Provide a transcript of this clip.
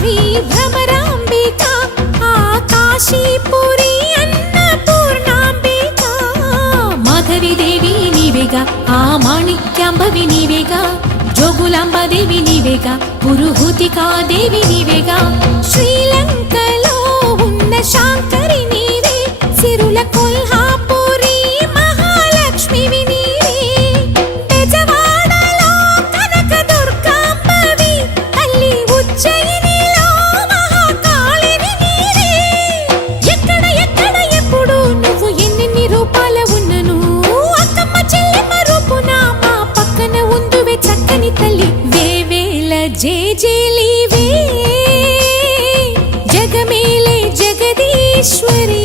శ్రీ భ్రమరాంబిక ఆ కాశీపురి అన్నపూర్ణాంబిక మాధవి దేవి నీవేగా ఆ మాణిక్యాంబవి నీవేగా జోగులాంబదేవి నీవేగా పురుహూతికా దేవి నీవేగా శ్రీలంకలో ఉన్న శాంకరి నీవే సిరుల కొల్హాపురి మహాలక్ష్మివి నీవే బెజవాడలో కనక దుర్గాంబవి తల్లి ఉజ్జయినిలో మహాకాళిని నీవే ఎక్కడ ఎక్కడ ఎప్పుడు నువ్వు ఎన్నెన్ని రూపాల ఉన్నను అక్కమ్మ చెల్లెమ్మ రూపున మా పక్కన ఉందువే చక్కని తల్లి వేవేల జేజేలివే జగమేలే జగదీశ్వరి।